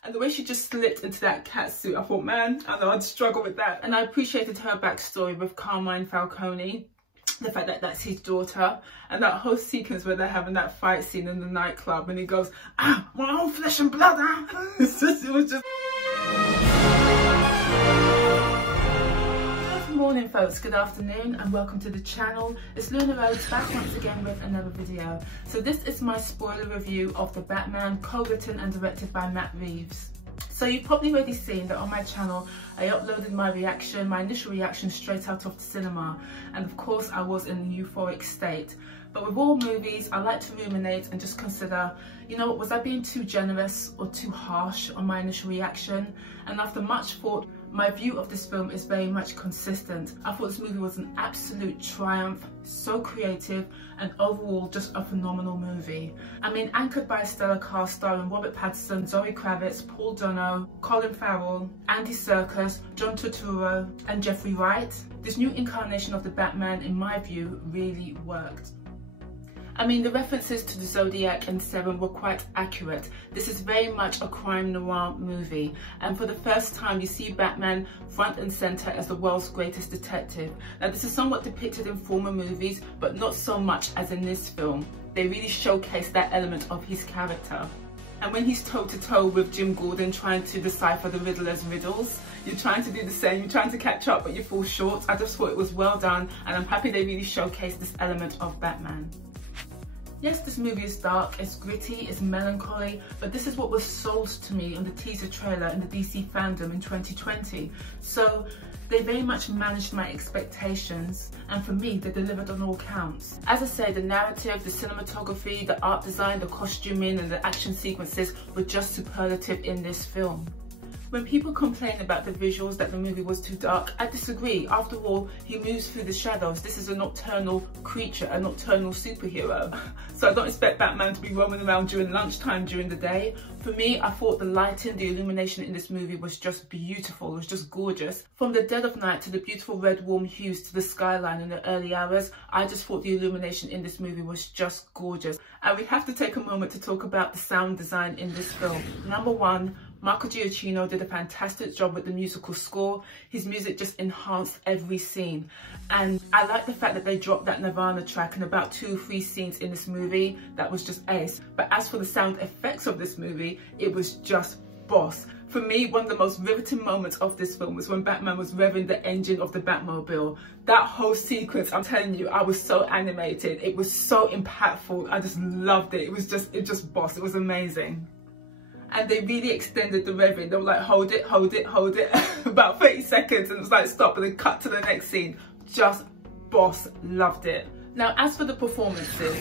And the way she just slipped into that cat suit, I thought, man, I know I'd struggle with that. And I appreciated her backstory with Carmine Falcone, the fact that that's his daughter, and that whole sequence where they're having that fight scene in the nightclub and he goes, ah, my own flesh and blood, ah. It was just... Good morning folks, good afternoon and welcome to the channel. It's Luna Rose back once again with another video. So this is my spoiler review of The Batman, co-written and directed by Matt Reeves. So you've probably already seen that on my channel I uploaded my initial reaction straight out of the cinema, and of course I was in a euphoric state. But with all movies I like to ruminate and just consider, you know, was I being too generous or too harsh on my initial reaction? And after much thought, my view of this film is very much consistent. I thought this movie was an absolute triumph, so creative, and overall just a phenomenal movie. I mean, anchored by a stellar cast starring Robert Pattinson, Zoe Kravitz, Paul Dano, Colin Farrell, Andy Serkis, John Turturro, and Jeffrey Wright, this new incarnation of the Batman, in my view, really worked. I mean, the references to the Zodiac and Seven were quite accurate. This is very much a crime noir movie, and for the first time you see Batman front and center as the world's greatest detective. Now this is somewhat depicted in former movies, but not so much as in this film. They really showcase that element of his character. And when he's toe-to-toe with Jim Gordon trying to decipher the Riddler's riddles, you're trying to do the same, you're trying to catch up but you fall short. I just thought it was well done, and I'm happy they really showcased this element of Batman. Yes, this movie is dark, it's gritty, it's melancholy, but this is what was sold to me on the teaser trailer in the DC fandom in 2020. So they very much managed my expectations, and for me, they delivered on all counts. As I say, the narrative, the cinematography, the art design, the costuming, and the action sequences were just superlative in this film. When people complain about the visuals, that the movie was too dark, I disagree. After all, he moves through the shadows. This is a nocturnal creature, a nocturnal superhero. So I don't expect Batman to be roaming around during lunchtime during the day. For me, I thought the lighting, the illumination in this movie was just beautiful. It was just gorgeous. From the dead of night to the beautiful red warm hues to the skyline in the early hours, I just thought the illumination in this movie was just gorgeous. And we have to take a moment to talk about the sound design in this film. Number one, Michael Giacchino did a fantastic job with the musical score. His music just enhanced every scene. And I like the fact that they dropped that Nirvana track in about 2 or 3 scenes in this movie. That was just ace. But as for the sound effects of this movie, it was just boss. For me, one of the most riveting moments of this film was when Batman was revving the engine of the Batmobile. That whole sequence, I'm telling you, I was so animated. It was so impactful. I just loved it. It was just boss. It was amazing. And they really extended the revving. They were like, hold it, hold it, hold it. About 30 seconds, and it was like, stop, and then cut to the next scene. Just boss, loved it. Now, as for the performances,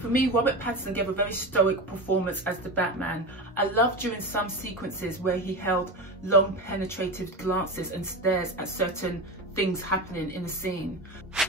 for me, Robert Pattinson gave a very stoic performance as the Batman. I loved during some sequences where he held long penetrative glances and stares at certain things happening in the scene.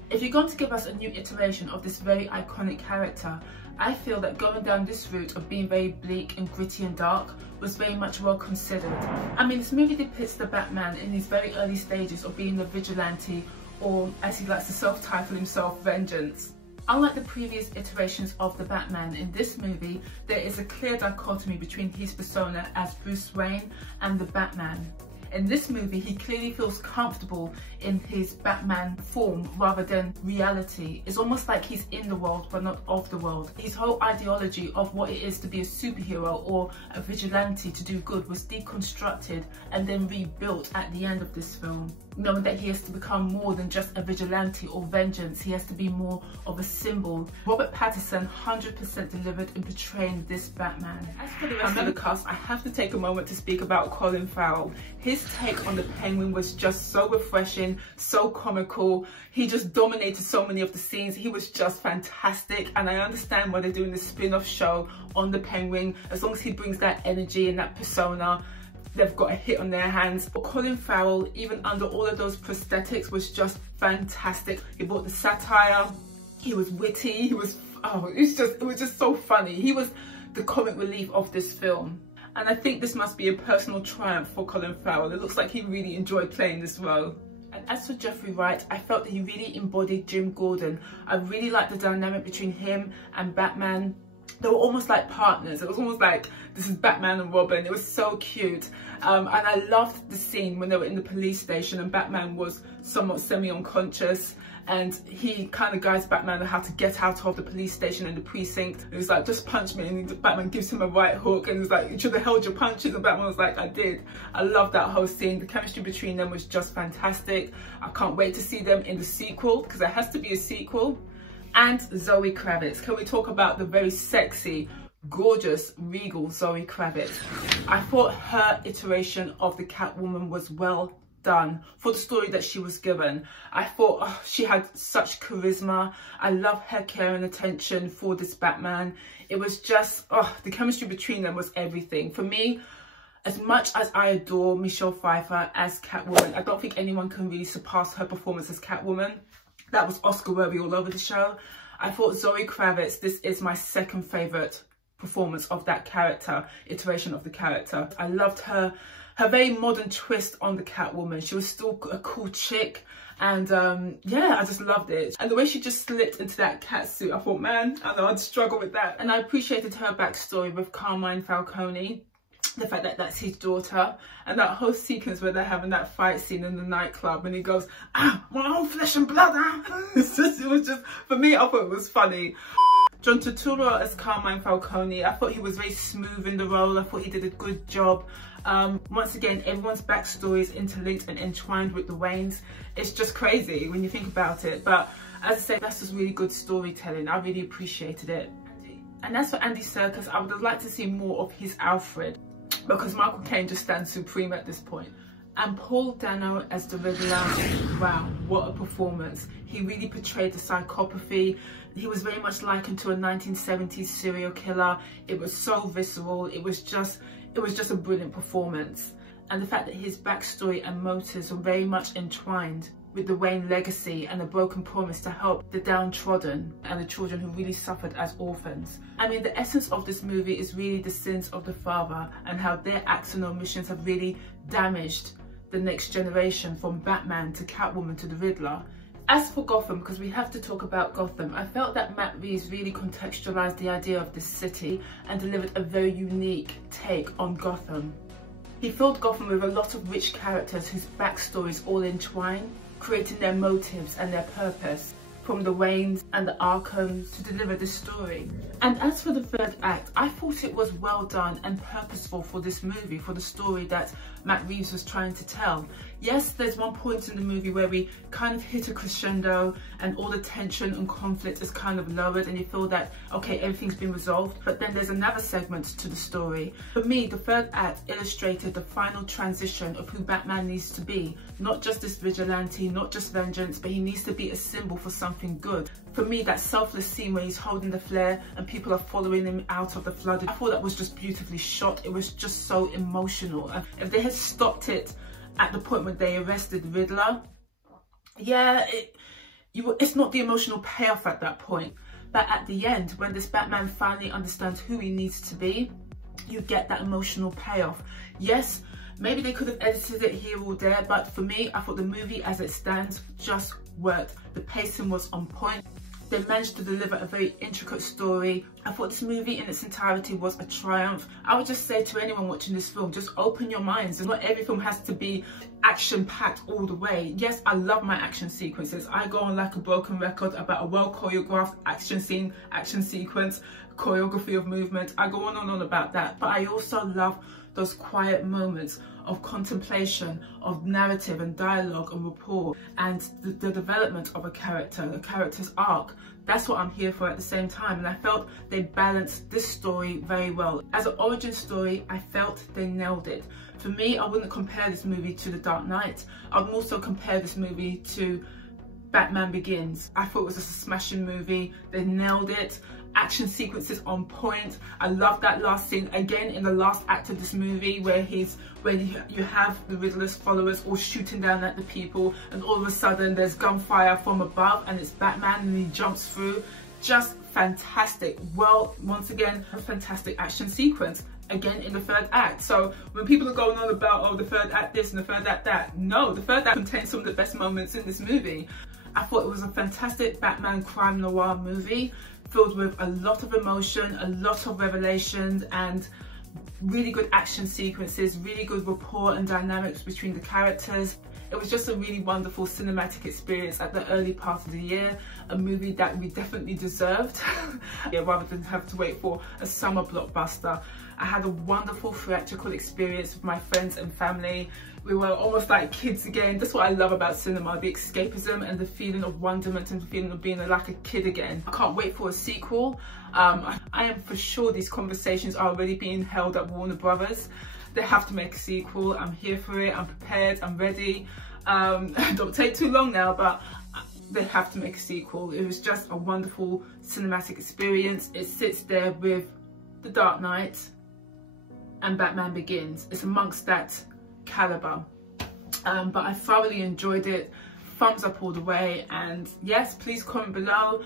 If you're going to give us a new iteration of this very iconic character, I feel that going down this route of being very bleak and gritty and dark was very much well considered. I mean, this movie depicts the Batman in his very early stages of being a vigilante, or as he likes to self-title himself, vengeance. Unlike the previous iterations of the Batman, in this movie there is a clear dichotomy between his persona as Bruce Wayne and the Batman. In this movie, he clearly feels comfortable in his Batman form rather than reality. It's almost like he's in the world but not of the world. His whole ideology of what it is to be a superhero or a vigilante to do good was deconstructed and then rebuilt at the end of this film. Knowing that he has to become more than just a vigilante or vengeance, he has to be more of a symbol. Robert Pattinson 100% delivered in portraying this Batman. As for the rest of the cast, I have to take a moment to speak about Colin Farrell. His take on the Penguin was just so refreshing, so comical. He just dominated so many of the scenes. He was just fantastic, and I understand why they're doing this spin-off show on the Penguin. As long as he brings that energy and that persona, they've got a hit on their hands. But Colin Farrell, even under all of those prosthetics, was just fantastic. He brought the satire, he was witty, it was just so funny. He was the comic relief of this film. And I think this must be a personal triumph for Colin Farrell. It looks like he really enjoyed playing this role. And as for Jeffrey Wright, I felt that he really embodied Jim Gordon. I really liked the dynamic between him and Batman. they were almost like partners. It was almost like this is Batman and Robin. It was so cute. And I loved the scene when they were in the police station and Batman was somewhat semi-unconscious, and he kind of guides Batman on how to get out of the police station and the precinct. He was like, just punch me, and Batman gives him a right hook and he's like, you should have held your punches, and Batman was like, I did. I love that whole scene. The chemistry between them was just fantastic. I can't wait to see them in the sequel, because there has to be a sequel. And Zoe Kravitz. Can we talk about the very sexy, gorgeous, regal Zoe Kravitz? I thought her iteration of the Catwoman was well done for the story that she was given. I thought she had such charisma. I love her care and attention for this Batman. It was just, the chemistry between them was everything. For me, as much as I adore Michelle Pfeiffer as Catwoman, I don't think anyone can really surpass her performance as Catwoman. That was Oscar worthy all over the show. I thought Zoe Kravitz, this is my second favourite performance of that character, iteration of the character. I loved her very modern twist on the Catwoman. She was still a cool chick, and yeah, I just loved it. And the way she just slipped into that cat suit, I thought, man, I know I'd struggle with that. And I appreciated her backstory with Carmine Falcone. The fact that that's his daughter, and that whole sequence where they're having that fight scene in the nightclub and he goes, my own flesh and blood, it was just, for me, I thought it was funny. John Turturro as Carmine Falcone, I thought he was very smooth in the role. I thought he did a good job. Once again, everyone's backstory is interlinked and entwined with the Waynes. It's just crazy when you think about it, but as I say, that's just really good storytelling. I really appreciated it. And as for Andy Serkis, I would have liked to see more of his Alfred, because Michael Caine just stands supreme at this point. And Paul Dano as the Riddler, wow, what a performance. He really portrayed the psychopathy. He was very much likened to a 1970s serial killer. It was so visceral. It was just a brilliant performance. And the fact that his backstory and motives were very much entwined with the Wayne legacy and the broken promise to help the downtrodden and the children who really suffered as orphans. I mean, the essence of this movie is really the sins of the father and how their acts and omissions have really damaged the next generation, from Batman to Catwoman to the Riddler. As for Gotham, because we have to talk about Gotham, I felt that Matt Reeves really contextualized the idea of this city and delivered a very unique take on Gotham. He filled Gotham with a lot of rich characters whose backstories all entwine, creating their motives and their purpose, from the Waynes and the Arkhams to deliver this story. And as for the third act, I thought it was well done and purposeful for this movie, for the story that Matt Reeves was trying to tell. Yes, there's one point in the movie where we kind of hit a crescendo and all the tension and conflict is kind of lowered and you feel that, okay, everything's been resolved, but then there's another segment to the story. For me, the third act illustrated the final transition of who Batman needs to be. Not just this vigilante, not just vengeance, but he needs to be a symbol for something good. For me, that selfless scene where he's holding the flare and people are following him out of the flood, I thought that was just beautifully shot. It was just so emotional. And if they had stopped it at the point when they arrested Riddler, yeah, it's not the emotional payoff at that point. But at the end, when this Batman finally understands who he needs to be, you get that emotional payoff. Yes, maybe they could have edited it here or there, but for me, I thought the movie as it stands just worked. The pacing was on point. They managed to deliver a very intricate story. I thought this movie in its entirety was a triumph. I would just say to anyone watching this film, just open your minds. Not every film has to be action-packed all the way. Yes, I love my action sequences. I go on like a broken record about a well-choreographed action scene, action sequence, choreography of movement. I go on and on about that. But I also love those quiet moments of contemplation, of narrative and dialogue and rapport, and the development of a character's arc. That's what I'm here for at the same time, and I felt they balanced this story very well. As an origin story, I felt they nailed it. For me, I wouldn't compare this movie to The Dark Knight. I would also compare this movie to Batman Begins. I thought it was a smashing movie. They nailed it. Action sequences on point. I love that last scene again in the last act of this movie where you have the Riddler's followers all shooting down at the people, and all of a sudden there's gunfire from above and it's Batman and he jumps through. Just fantastic. Well, once again, a fantastic action sequence again in the third act. So when people are going on about, oh, the third act this and the third act that, no, the third act contains some of the best moments in this movie. I thought it was a fantastic Batman crime noir movie filled with a lot of emotion, a lot of revelations, and really good action sequences, really good rapport and dynamics between the characters. It was just a really wonderful cinematic experience at the early part of the year, a movie that we definitely deserved, yeah, rather than have to wait for a summer blockbuster. I had a wonderful theatrical experience with my friends and family. We were almost like kids again. That's what I love about cinema, the escapism and the feeling of wonderment and the feeling of being like a kid again. I can't wait for a sequel. I am for sure these conversations are already being held at Warner Brothers. They have to make a sequel. I'm here for it. I'm prepared. I'm ready. Don't take too long now, but they have to make a sequel. It was just a wonderful cinematic experience. It sits there with The Dark Knight and Batman Begins. It's amongst that caliber. But I thoroughly enjoyed it. Thumbs up all the way. And yes, please comment below.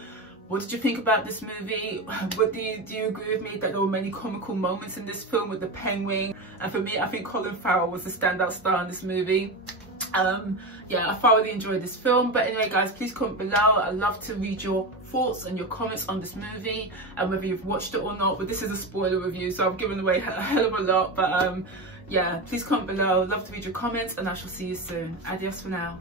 What did you think about this movie? Do you agree with me that there were many comical moments in this film with the Penguin? And for me, I think Colin Farrell was the standout star in this movie. Yeah, I thoroughly enjoyed this film. But anyway, guys, please comment below. I'd love to read your thoughts and your comments on this movie and whether you've watched it or not. But this is a spoiler review, so I've given away a hell of a lot. But yeah, please comment below. Love to read your comments, and I shall see you soon. Adios for now.